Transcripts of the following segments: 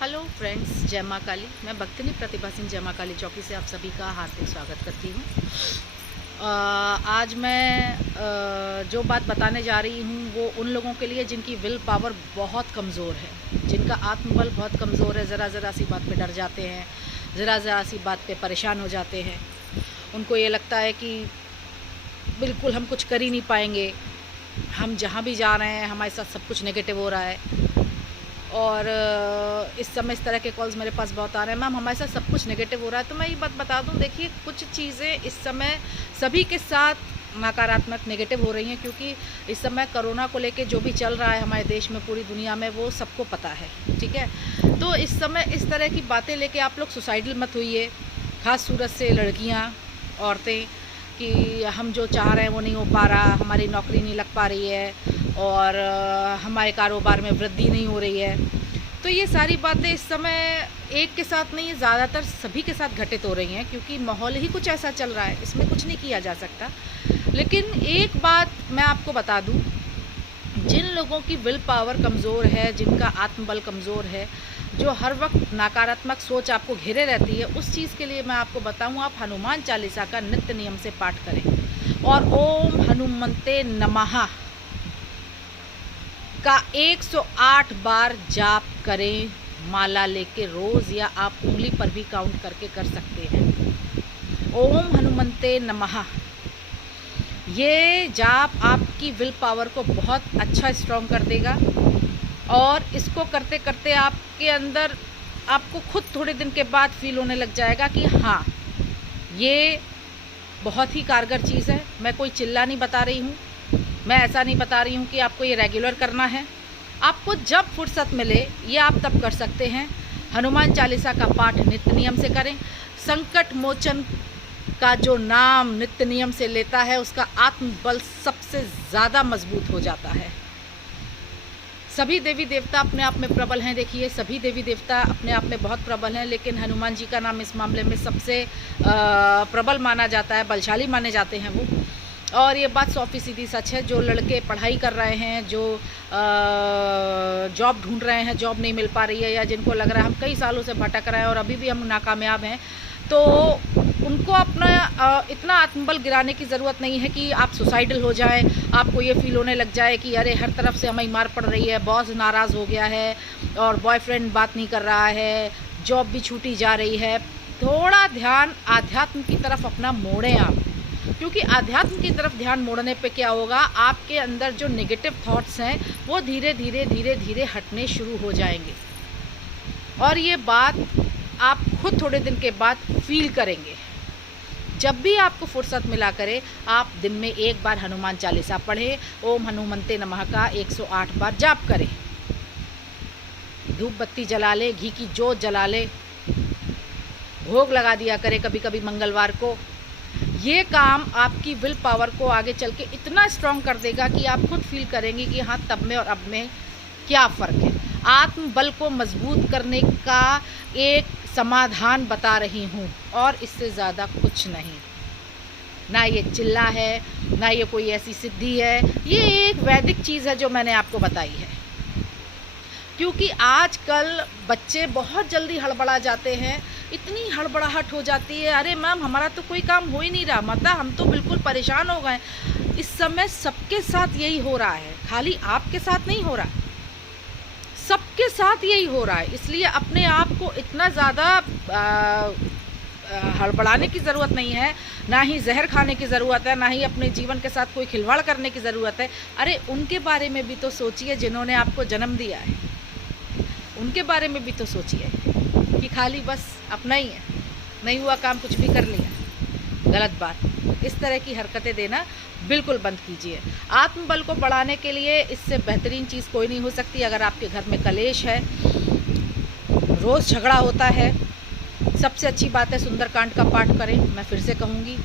Hello friends, जय माँ काली। मैं भक्तिनी प्रतिभा सिंह जय माँ काली चौकी से आप सभी का हार्दिक स्वागत करती हूँ। आज मैं जो बात बताने जा रही हूँ वो उन लोगों के लिए जिनकी विल पावर बहुत कमज़ोर है, जिनका आत्मबल बहुत कमज़ोर है, ज़रा ज़रा सी बात पे डर जाते हैं, ज़रा ज़रा सी बात पे परेशान हो जाते हैं। उनको ये लगता है कि बिल्कुल हम कुछ कर ही नहीं पाएंगे, हम जहाँ भी जा रहे हैं हमारे साथ सब कुछ नेगेटिव हो रहा है। और इस समय इस तरह के कॉल्स मेरे पास बहुत आ रहे हैं, मैम हमारे साथ सब कुछ नेगेटिव हो रहा है। तो मैं ये बात बता दूं, देखिए कुछ चीज़ें इस समय सभी के साथ नकारात्मक नेगेटिव हो रही हैं, क्योंकि इस समय कोरोना को लेके जो भी चल रहा है हमारे देश में, पूरी दुनिया में, वो सबको पता है, ठीक है। तो इस समय इस तरह की बातें लेके आप लोग सुसाइडल मत होइए, ख़ास सूरत से लड़कियाँ, औरतें, कि हम जो चाह रहे हैं वो नहीं हो पा रहा, हमारी नौकरी नहीं लग पा रही है और हमारे कारोबार में वृद्धि नहीं हो रही है। तो ये सारी बातें इस समय एक के साथ नहीं, ज़्यादातर सभी के साथ घटित हो रही हैं, क्योंकि माहौल ही कुछ ऐसा चल रहा है, इसमें कुछ नहीं किया जा सकता। लेकिन एक बात मैं आपको बता दूं, जिन लोगों की विल पावर कमज़ोर है, जिनका आत्मबल कमज़ोर है, जो हर वक्त नकारात्मक सोच आपको घेरे रहती है, उस चीज़ के लिए मैं आपको बताऊं, आप हनुमान चालीसा का नित्य नियम से पाठ करें और ओम हनुमंते नमः का 108 बार जाप करें, माला लेके रोज़, या आप उंगली पर भी काउंट करके कर सकते हैं। ओम हनुमंते नमः, ये जाप आपकी विल पावर को बहुत अच्छा स्ट्रॉन्ग कर देगा और इसको करते करते आपके अंदर आपको खुद थोड़े दिन के बाद फील होने लग जाएगा कि हाँ, ये बहुत ही कारगर चीज़ है। मैं कोई चिल्ला नहीं बता रही हूँ, मैं ऐसा नहीं बता रही हूँ कि आपको ये रेगुलर करना है। आपको जब फुर्सत मिले ये आप तब कर सकते हैं। हनुमान चालीसा का पाठ नित्य नियम से करें। संकट मोचन का जो नाम नित्य नियम से लेता है, उसका आत्मबल सबसे ज़्यादा मजबूत हो जाता है। सभी देवी देवता अपने आप में प्रबल हैं, देखिए सभी देवी देवता अपने आप में बहुत प्रबल हैं, लेकिन हनुमान जी का नाम इस मामले में सबसे प्रबल माना जाता है, बलशाली माने जाते हैं वो। और ये बात 100% सच है। जो लड़के पढ़ाई कर रहे हैं, जो जॉब ढूंढ रहे हैं, जॉब नहीं मिल पा रही है, या जिनको लग रहा है हम कई सालों से भटक रहे हैं और अभी भी हम नाकामयाब हैं, तो उनको अपना इतना आत्मबल गिराने की ज़रूरत नहीं है कि आप सुसाइडल हो जाएं। आपको ये फील होने लग जाए कि अरे हर तरफ से हमें मार पड़ रही है, बॉस नाराज़ हो गया है और बॉयफ्रेंड बात नहीं कर रहा है, जॉब भी छूटी जा रही है। थोड़ा ध्यान आध्यात्म की तरफ अपना मोड़ें आप, क्योंकि आध्यात्म की तरफ ध्यान मोड़ने पे क्या होगा, आपके अंदर जो नेगेटिव थॉट्स हैं वो धीरे धीरे धीरे धीरे हटने शुरू हो जाएंगे और ये बात आप खुद थोड़े दिन के बाद फील करेंगे। जब भी आपको फुर्सत मिला करे, आप दिन में एक बार हनुमान चालीसा पढ़ें, ओम हनुमंते नमः का 108 बार जाप करें, धूप बत्ती जला ले, घी की जोत जला ले, भोग लगा दिया करें कभी कभी मंगलवार को। ये काम आपकी विल पावर को आगे चल के इतना स्ट्रॉन्ग कर देगा कि आप खुद फील करेंगे कि हाँ, तब में और अब में क्या फ़र्क है। आत्मबल को मजबूत करने का एक समाधान बता रही हूँ और इससे ज़्यादा कुछ नहीं। ना ये चिल्ला है, ना ये कोई ऐसी सिद्धि है, ये एक वैदिक चीज़ है जो मैंने आपको बताई है। क्योंकि आजकल बच्चे बहुत जल्दी हड़बड़ा जाते हैं, इतनी हड़बड़ाहट हो जाती है, अरे मैम हमारा तो कोई काम हो ही नहीं रहा, मतलब हम तो बिल्कुल परेशान हो गए। इस समय सबके साथ यही हो रहा है, खाली आपके साथ नहीं हो रहा, सबके साथ यही हो रहा है। इसलिए अपने आप को इतना ज़्यादा हड़बड़ाने की ज़रूरत नहीं है, ना ही जहर खाने की ज़रूरत है, ना ही अपने जीवन के साथ कोई खिलवाड़ करने की ज़रूरत है। अरे उनके बारे में भी तो सोचिए जिन्होंने आपको जन्म दिया है, उनके बारे में भी तो सोचिए कि खाली बस अपना ही है, नहीं हुआ काम कुछ भी कर लिया। गलत बात। इस तरह की हरकतें देना बिल्कुल बंद कीजिए। आत्मबल को बढ़ाने के लिए इससे बेहतरीन चीज़ कोई नहीं हो सकती। अगर आपके घर में कलेश है, रोज़ झगड़ा होता है, सबसे अच्छी बात है सुंदरकांड का पाठ करें। मैं फिर से कहूँगी,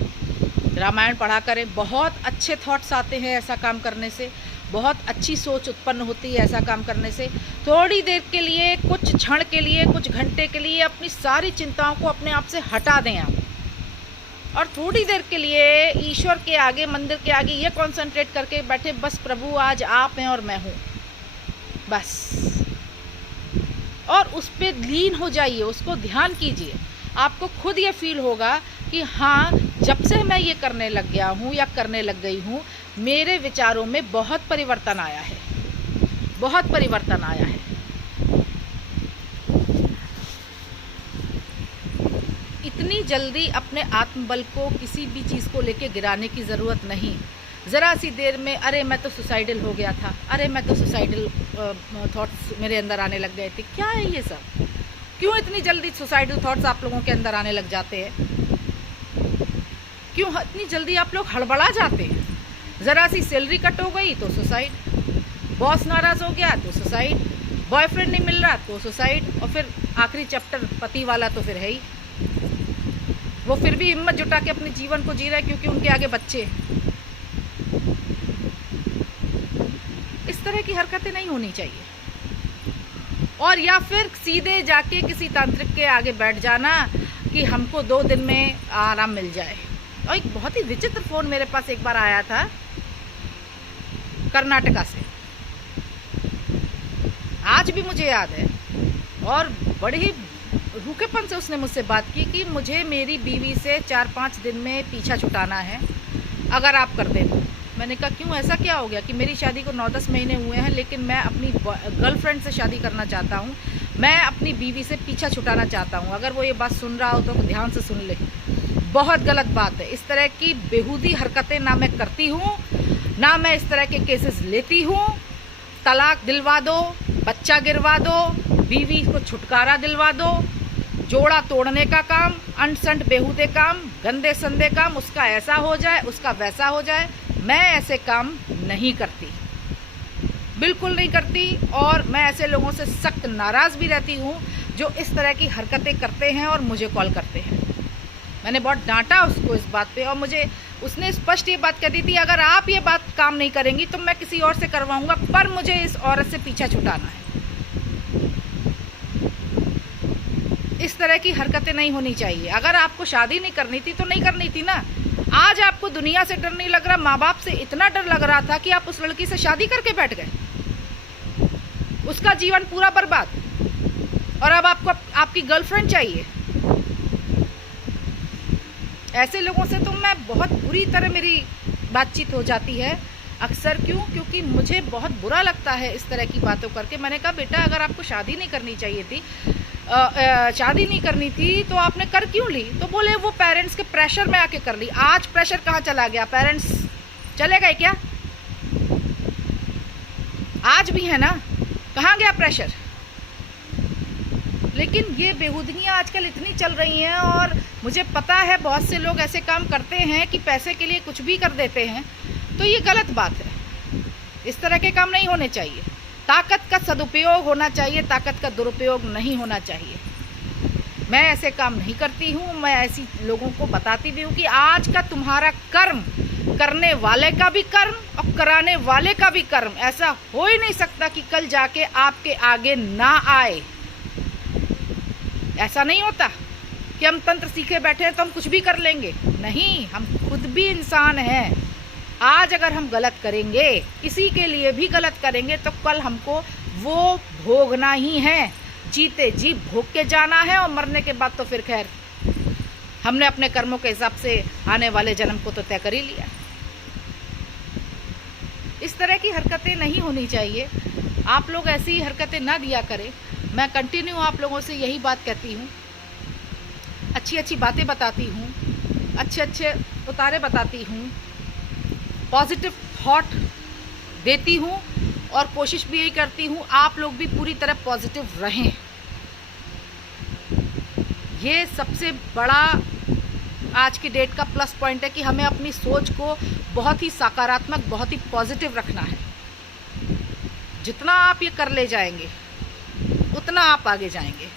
रामायण पढ़ा करें। बहुत अच्छे थॉट्स आते हैं ऐसा काम करने से, बहुत अच्छी सोच उत्पन्न होती है ऐसा काम करने से। थोड़ी देर के लिए, कुछ क्षण के लिए, कुछ घंटे के लिए अपनी सारी चिंताओं को अपने आप से हटा दें आप, और थोड़ी देर के लिए ईश्वर के आगे, मंदिर के आगे ये कॉन्सेंट्रेट करके बैठे, बस प्रभु आज आप हैं और मैं हूँ, बस और उस पर लीन हो जाइए, उसको ध्यान कीजिए। आपको खुद ये फील होगा कि हाँ, जब से मैं ये करने लग गया हूँ या करने लग गई हूँ, मेरे विचारों में बहुत परिवर्तन आया है, बहुत परिवर्तन आया है। इतनी जल्दी अपने आत्मबल को किसी भी चीज़ को लेके गिराने की ज़रूरत नहीं। ज़रा सी देर में अरे मैं तो सुसाइडल हो गया था, अरे मैं तो सुसाइडल थॉट्स मेरे अंदर आने लग गए थे। क्या है ये सब? क्यों इतनी जल्दी सुसाइडल थॉट्स आप लोगों के अंदर आने लग जाते हैं? क्यों इतनी जल्दी आप लोग हड़बड़ा जाते हैं? ज़रा सी सैलरी कट हो गई तो सुसाइड, बॉस नाराज़ हो गया तो सुसाइड, बॉयफ्रेंड नहीं मिल रहा तो सुसाइड, और फिर आखिरी चैप्टर पति वाला तो फिर है ही। वो फिर भी हिम्मत जुटा के अपने जीवन को जी रहा है क्योंकि उनके आगे बच्चे हैं। इस तरह की हरकतें नहीं होनी चाहिए। और या फिर सीधे जाके किसी तांत्रिक के आगे बैठ जाना कि हमको 2 दिन में आराम मिल जाए। और एक बहुत ही विचित्र फ़ोन मेरे पास एक बार आया था कर्नाटका से, आज भी मुझे याद है, और बड़े ही रूखेपन से उसने मुझसे बात की कि मुझे मेरी बीवी से 4-5 दिन में पीछा छुटाना है, अगर आप कर दें तो। मैंने कहा क्यों, ऐसा क्या हो गया कि मेरी शादी को 9-10 महीने हुए हैं, लेकिन मैं अपनी गर्लफ्रेंड से शादी करना चाहता हूँ, मैं अपनी बीवी से पीछा छुटाना चाहता हूँ। अगर वो ये बात सुन रहा हो तो ध्यान से सुन ले, बहुत गलत बात है। इस तरह की बेहूदी हरकतें ना मैं करती हूँ, ना मैं इस तरह के केसेस लेती हूँ। तलाक दिलवा दो, बच्चा गिरवा दो, बीवी को छुटकारा दिलवा दो, जोड़ा तोड़ने का काम, अनसंट बेहूदे काम, गंदे संदे काम, उसका ऐसा हो जाए, उसका वैसा हो जाए, मैं ऐसे काम नहीं करती, बिल्कुल नहीं करती। और मैं ऐसे लोगों से सख्त नाराज़ भी रहती हूँ जो इस तरह की हरकतें करते हैं और मुझे कॉल करते हैं। मैंने बहुत डांटा उसको इस बात पे, और मुझे उसने स्पष्ट ये बात कह दी थी, अगर आप ये बात काम नहीं करेंगी तो मैं किसी और से करवाऊंगा, पर मुझे इस औरत से पीछा छुटाना है। इस तरह की हरकतें नहीं होनी चाहिए। अगर आपको शादी नहीं करनी थी तो नहीं करनी थी ना। आज आपको दुनिया से डर नहीं लग रहा, माँ बाप से इतना डर लग रहा था कि आप उस लड़की से शादी करके बैठ गए, उसका जीवन पूरा बर्बाद, और अब आपको आपकी गर्लफ्रेंड चाहिए। ऐसे लोगों से तो मैं बहुत बुरी तरह मेरी बातचीत हो जाती है अक्सर। क्यों? क्योंकि मुझे बहुत बुरा लगता है इस तरह की बातों करके। मैंने कहा बेटा, अगर आपको शादी नहीं करनी चाहिए थी, शादी नहीं करनी थी तो आपने कर क्यों ली? तो बोले वो पेरेंट्स के प्रेशर में आके कर ली। आज प्रेशर कहाँ चला गया? पेरेंट्स चले गए क्या? आज भी है ना, कहाँ गया प्रेशर? लेकिन ये बेहूदगियाँ आजकल इतनी चल रही हैं, और मुझे पता है बहुत से लोग ऐसे काम करते हैं कि पैसे के लिए कुछ भी कर देते हैं, तो ये गलत बात है। इस तरह के काम नहीं होने चाहिए। ताकत का सदुपयोग होना चाहिए, ताकत का दुरुपयोग नहीं होना चाहिए। मैं ऐसे काम नहीं करती हूँ। मैं ऐसी लोगों को बताती भी हूँ कि आज का तुम्हारा कर्म, करने वाले का भी कर्म और कराने वाले का भी कर्म, ऐसा हो ही नहीं सकता कि कल जाके आपके आगे ना आए। ऐसा नहीं होता कि हम तंत्र सीखे बैठे हैं तो हम कुछ भी कर लेंगे। नहीं, हम खुद भी इंसान हैं। आज अगर हम गलत करेंगे, किसी के लिए भी गलत करेंगे, तो कल हमको वो भोगना ही है। जीते जी भोग के जाना है, और मरने के बाद तो फिर खैर हमने अपने कर्मों के हिसाब से आने वाले जन्म को तो तय कर ही लिया। इस तरह की हरकतें नहीं होनी चाहिए। आप लोग ऐसी हरकतें ना दिया करें। मैं कंटिन्यू आप लोगों से यही बात कहती हूँ, अच्छी अच्छी बातें बताती हूँ, अच्छे अच्छे उतारे बताती हूँ, पॉजिटिव थॉट देती हूँ, और कोशिश भी यही करती हूँ आप लोग भी पूरी तरह पॉजिटिव रहें। ये सबसे बड़ा आज की डेट का प्लस पॉइंट है कि हमें अपनी सोच को बहुत ही सकारात्मक, बहुत ही पॉजिटिव रखना है। जितना आप ये कर ले जाएंगे उतना आप आगे जाएंगे।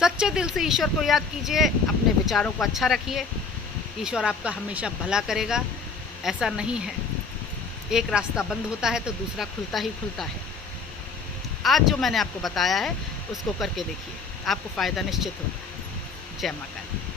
सच्चे दिल से ईश्वर को याद कीजिए, अपने विचारों को अच्छा रखिए, ईश्वर आपका हमेशा भला करेगा। ऐसा नहीं है एक रास्ता बंद होता है तो दूसरा खुलता ही खुलता है। आज जो मैंने आपको बताया है उसको करके देखिए, आपको फ़ायदा निश्चित होगा। जय माता दी।